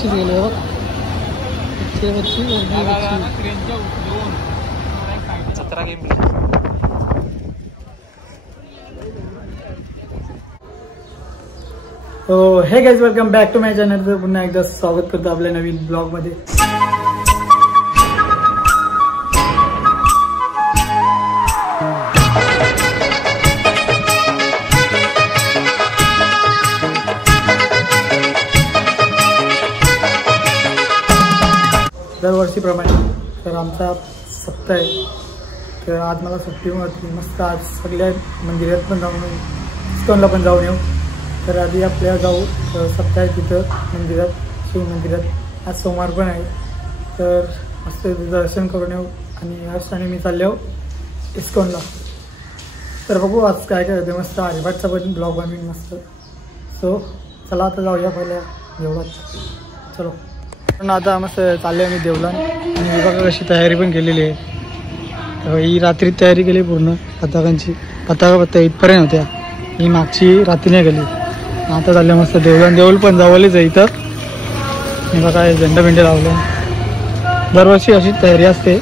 बच्चीच गेले बघ. बच्ची 17 game. Hey guys, welcome back to my channel. तर पुन्हा एकदा स्वागत करतो आपल्या नवीन ब्लॉग मध्ये. दरवर्षीप्रमाणे तर आमचा सप्ताह आहे. तर आज मला सुट्टी होती. मस्त आज सगळ्या मंदिरात पण जाऊन येऊ, इस्कॉनला पण जाऊन येऊ. तर आधी आपल्या जाऊ सप्ताह आहे तिथं मंदिरात, शिव मंदिरात. आज सोमवार पण आहे तर मस्त दर्शन करून येऊ. आणि हर्ष आणि मी चालले आहो इस्कॉनला. तर बघू आज काय काय होते. मस्त हरिपाठचा पण ब्लॉग बनवीन मस्त. सो चला आता जाऊया पहिल्या देवळात. चलो. पण आता मस्त चालले आम्ही देवळात. आणि बघा कशी तयारी पण केलेली आहे. ही रात्री तयारी केली पूर्ण पताकांची. पताका इथपर्यंत होत्या. ही मागची रात्री नाही गेली. आता चाललं मस्त देवळात. देऊळ पण जवळच आहे इथं. मी बघा झेंडा बिंडे लावले. दरवर्षी अशीच तयारी असते.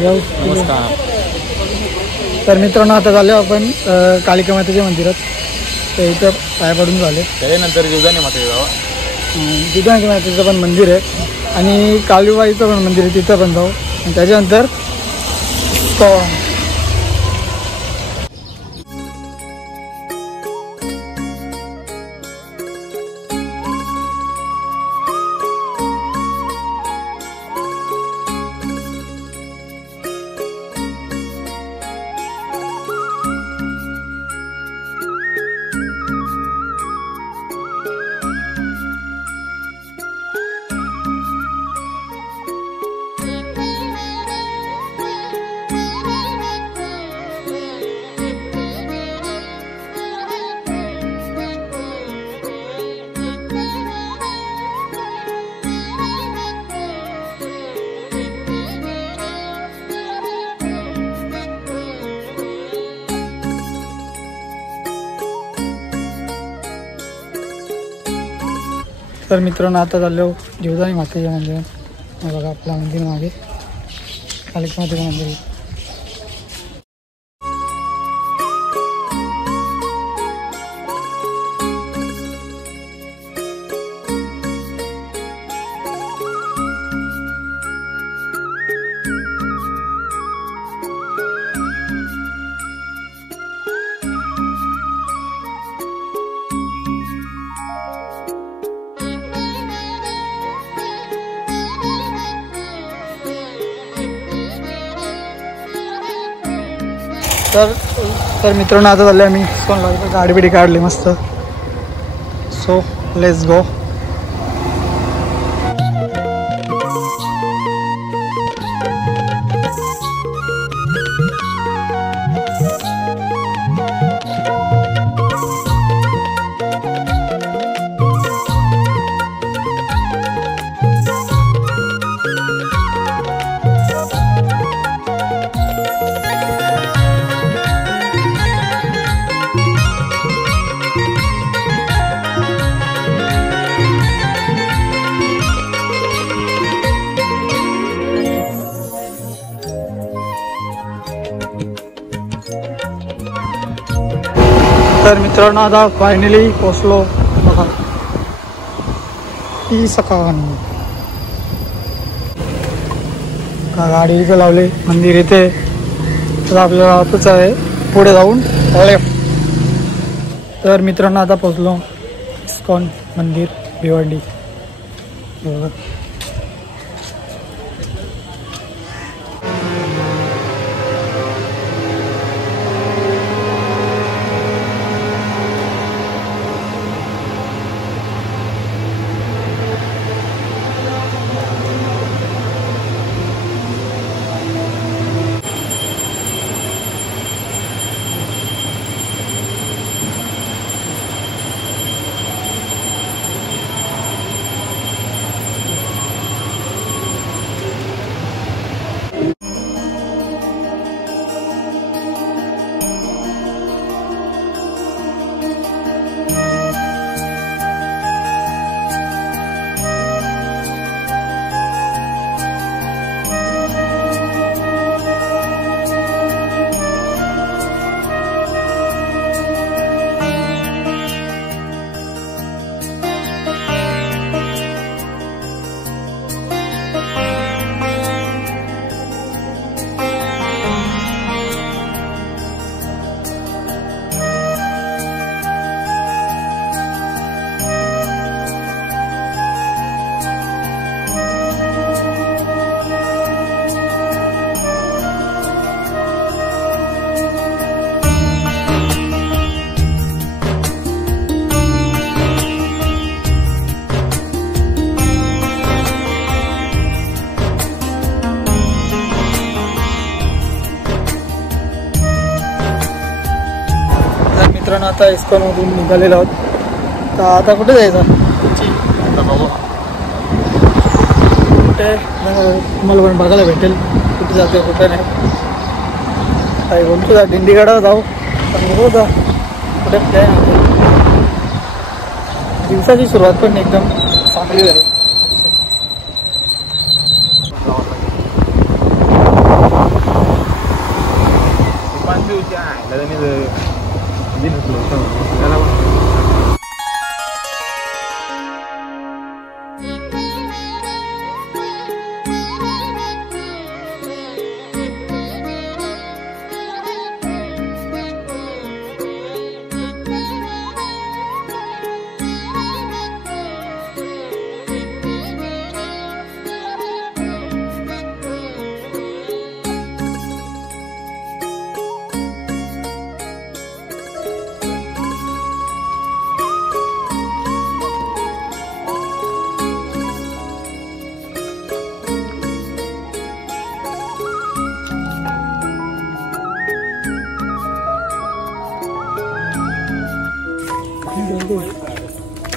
नमस्कार. तर मित्रांनो आता झालो आपण कालिका मातेच्या मंदिरात. तर इथं पाय पडून झाले. त्याच्यानंतर जीवदानी माता जावा. जिजानी मातेचं पण मंदिर आहे. आणि कालूबाईचं पण मंदिर आहे, तिथं पण जाऊ. आणि त्याच्यानंतर तर मित्रांनो आता चाललो जीवदानी मातेच्या मंदिरात. बघा आपला मंदिर मागे कालिका मातेचं मंदिर आहे. तर मित्रांनो आता झाले आम्ही इस्कॉनला. गाडी बिडी काढली मस्त. So let's go. तर मित्रांनो आता फायनली पोचलो बघा इस्कॉन. गाडी इथं लावले मंदिर इथे. तर आपल्याला आताच आहे पुढे जाऊन लेफ्ट. तर मित्रांनो आता पोचलो इस्कॉन मंदिर भिवंडी. मित्रांनो आता इस्कॉनमधून निघालेलो आहोत. तर आता कुठे जायचं कुठे तुम्हाला पण बघायला भेटेल कुठे जाते कुठे नाही. काय बोलतो दिंडीगडावर जाऊ पण बघू कुठे काय. दिवसाची सुरुवात पण एकदम चांगली झाली.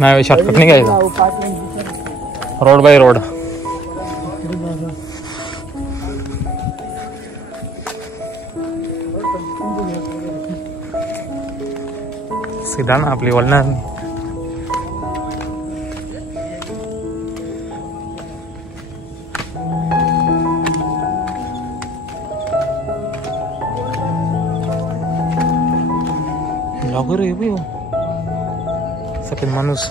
नाही शॉर्टकट नाही घ्यायचा. Road by road. सीधा ना आपली वळणार. ब्लॉगर आहे सफेद माणूस.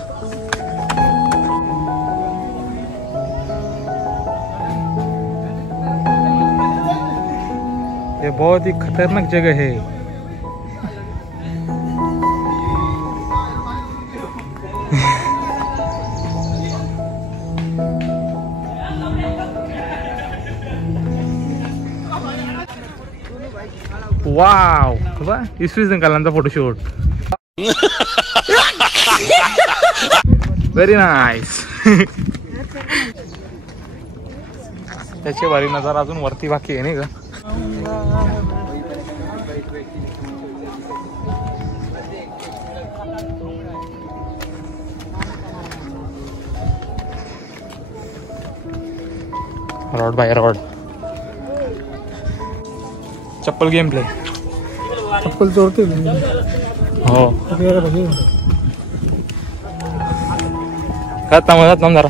ये बहुत ही खतरनाक जगह है. वाव इसवी कालांचा फोटोशूट. Very nice. त्याची भारी नजर अजून वरती बाकी आहे नाही का. Road by road. चप्पल गेम प्ले. चप्पल चोरते हो जात ना जरा.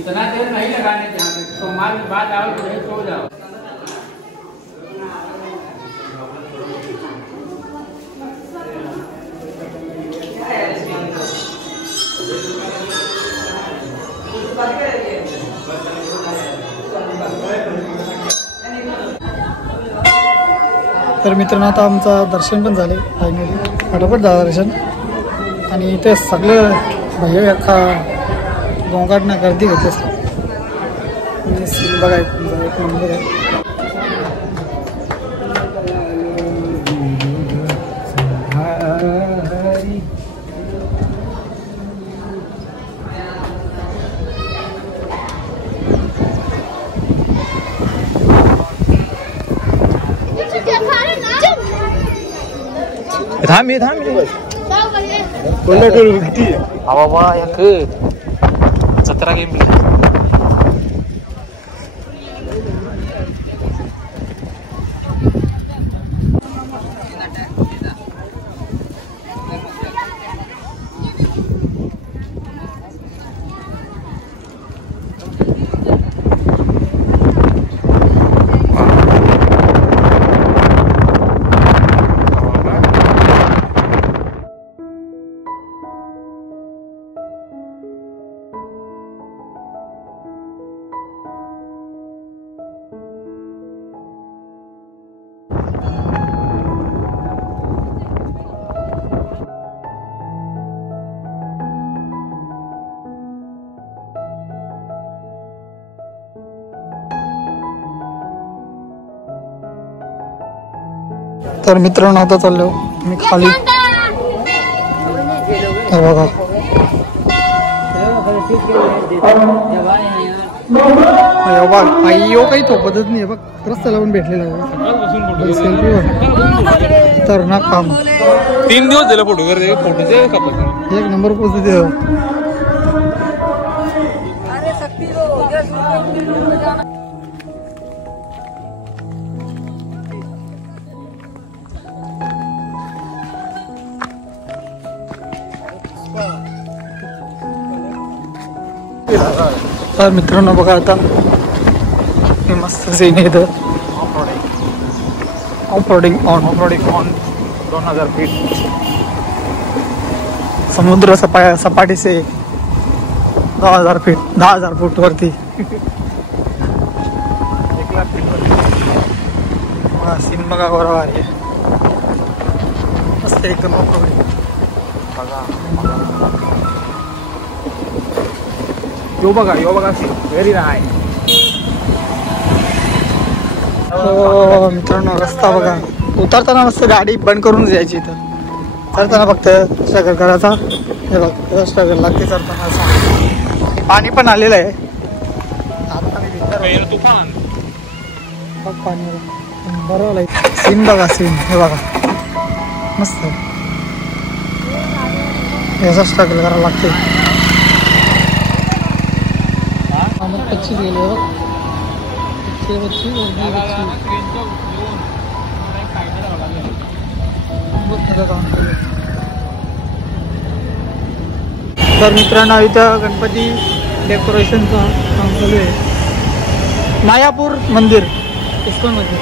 इतना देर नहीं लगाने जहाँ पे सोमवार के बाद आओ तो नहीं सो जाओ। तर मित्रांनो आता आमचं दर्शन पण झाले फायनली, फटाफट झालं दर्शन. आणि इथे सगळं भैया अख्खा गोंगाटनं गर्दी होते म्हणजे सीन बघा एक नंबर आहे. थांब बाबा याक जत्रा गेम तर मित्रांनो आता चाललो मी खाली. हे बघा अय्यो काही थोपतच नाही बघ, रस्त्याला पण भेटलेला आहे सेल्फी तर ना काम. 3 दिवस दिला फोटोचे कापत एक नंबर पोचते. तर मित्रांनो बघा आता हे मस्त सीन आहे इथं. ऑफरोडिंग ऑन 2000 फीट समुद्र सपाटी से 10,000 फीट 10,000 फूट वरती 1,00,000 फीट सीन बघा बरोबर आहे मस्त एकदम ऑफरोडिंग. यो बघा व्हेरी नाईस. मित्रांनो रस्ता बघा, उतरताना मस्त गाडी बंद करून जायची इथं, चढताना फक्त स्ट्रगल करायचा. हे बघ स्ट्रगल लागते चढताना असं. पाणी पण आलेलं आहे तुफान बघ पाणी बरोबर. सीन बघा सीन हे बघा मस्त याचा स्ट्रगल करायला लागते. 25 गेले बघ 25 तर मित्रांनो इथं गणपती डेकोरेशनचा काम चालू आहे. मायापूर मंदिर इस्कॉन मंदिर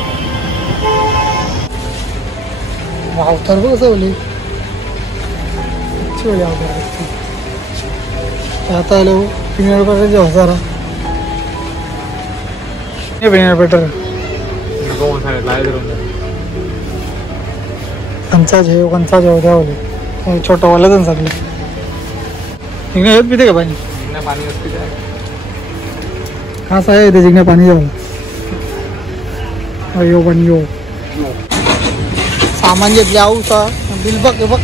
अवतार बघ कसं आता आलो पिंगळ पेटर हजारा पिंगळ पेटर कंचा जेव द्यावले छोटं वाला पण सगळे जिंकण्या येत पिते का पाणी कसं आहे ते जिंकण्या पाणी द्यावं. यो पण यो सामान घेतले आऊचा बिल बघ बघ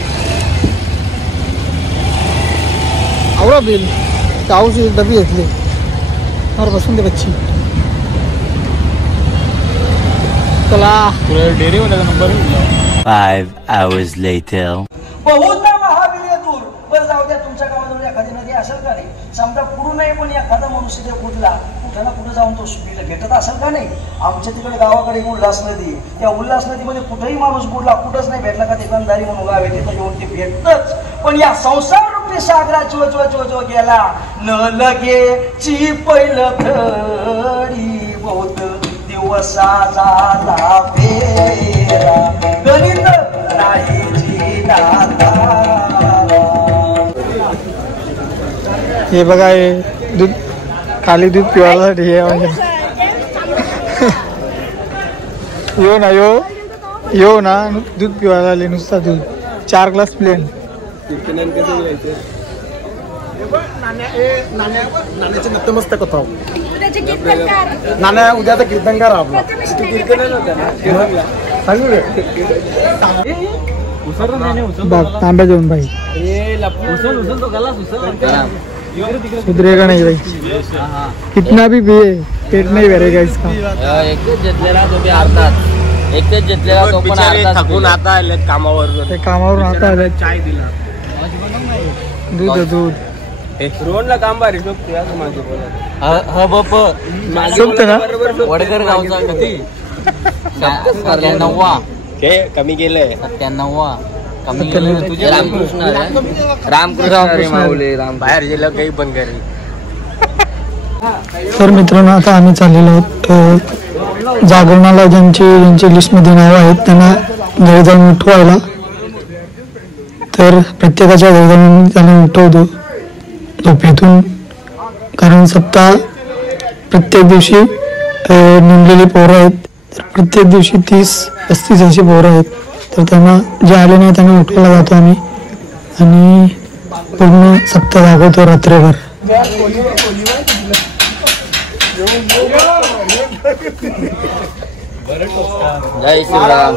आवडा बिल आऊची डबी घेतली और बसून दे बच्ची. चला डेअरी वाला नंबर 5 hours later. बहुत महाविले दूर बरं जाऊ द्या. तुमच्या गावाजवळ एखादी नदी असेल का नाही समजा पुढून नाही पण एखादा मनुष्य ते कुठला कुठं ना कुठं जाऊन तो सुखीला भेटत असेल का नाही. आमच्या तिकडे गावाकडे उल्हास नदी, त्या उल्हास नदीमध्ये कुठेही माणूस बुडला कुठंच नाही भेटला का ते गंधारी म्हणून गाव आहे तिथं येऊन ते भेटतच. पण या संसार रूपी सागरा चो चो चो चो गेला न लगे ची पहिलं घडी बहुत दिवसा झाला फेरा गणित नाही जी दाता. हे बघा हे दूध खाली दूध पिवायसाठी हे म्हणजे यो ना दूध पिवायला आले नुसता दूध 4 ग्लास प्लेन. नाण्याचे नतमस्तक होता नाण्या उद्याचा कीर्तनकार आपला बघ तांब्या देऊन भाई सुधरेगा नहीं भाई कितना भी पिए पेट नहीं भरेगा इसका. थकून आता आले कामावरून आता आले चाय दिला दूध दूध रोहनला काम भारी शोभते माझे शोभते ना वडकर गावचा किती 97 कमी गेलंय 97 कमी गेलं तुझे रामकृष्ण माऊली बाहेर गेलं काही पण करेल. तर मित्रांनो आता आम्ही चाललेलो आहोत जागरणाला ज्यांची लिस्टमध्ये नावं आहेत त्यांना घरी जाऊन उठवायला. तर प्रत्येकाच्या घरी जाऊन त्यांना उठवतो झोपेतून, कारण सप्ताह प्रत्येक दिवशी नेमलेली पोरं आहेत. तर प्रत्येक दिवशी 30-35 अशी पोरं आहेत. तर त्यांना जे आले नाही त्यांना उठवायला जातो आम्ही आणि पूर्ण सप्ताह दाखवतो रात्रभर. जय श्रीराम.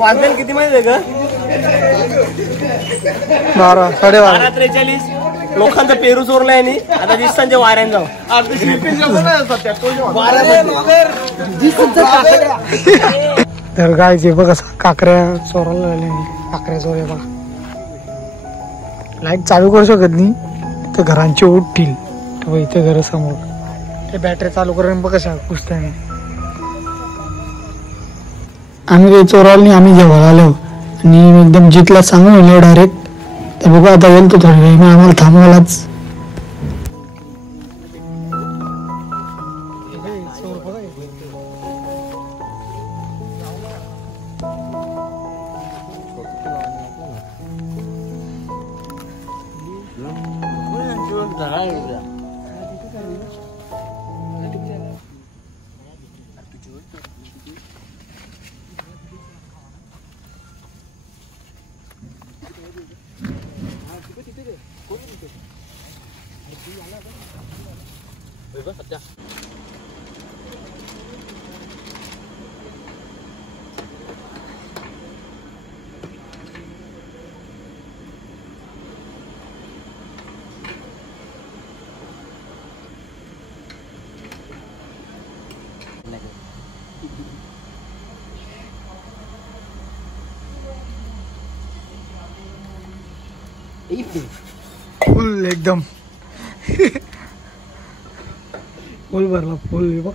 वाजन किती माहिती आहे का 12, 12:30. 43 लोकांचा पेरू चोरलाय आणि आता दिसतांच्या वाऱ्यान जाऊ. तर गायचे बघ असं काकऱ्या चोरायला लागले. काकऱ्या चोऱ्या बघा लाईट चालू करू शकत नाही तर घरांची उठतील. तर इथे घर समोर ते बॅटरी चालू करून बघ कशा पुसताना आम्ही काही चोराला नाही. आम्ही जेवायला आलो आणि एकदम जितला सांगून म्हणलं डायरेक्ट. तर बघा आता येईल तो थोडी वेळ मग आम्हाला थांबवायलाच. फुल एकदम फुल भरला फुल बघ.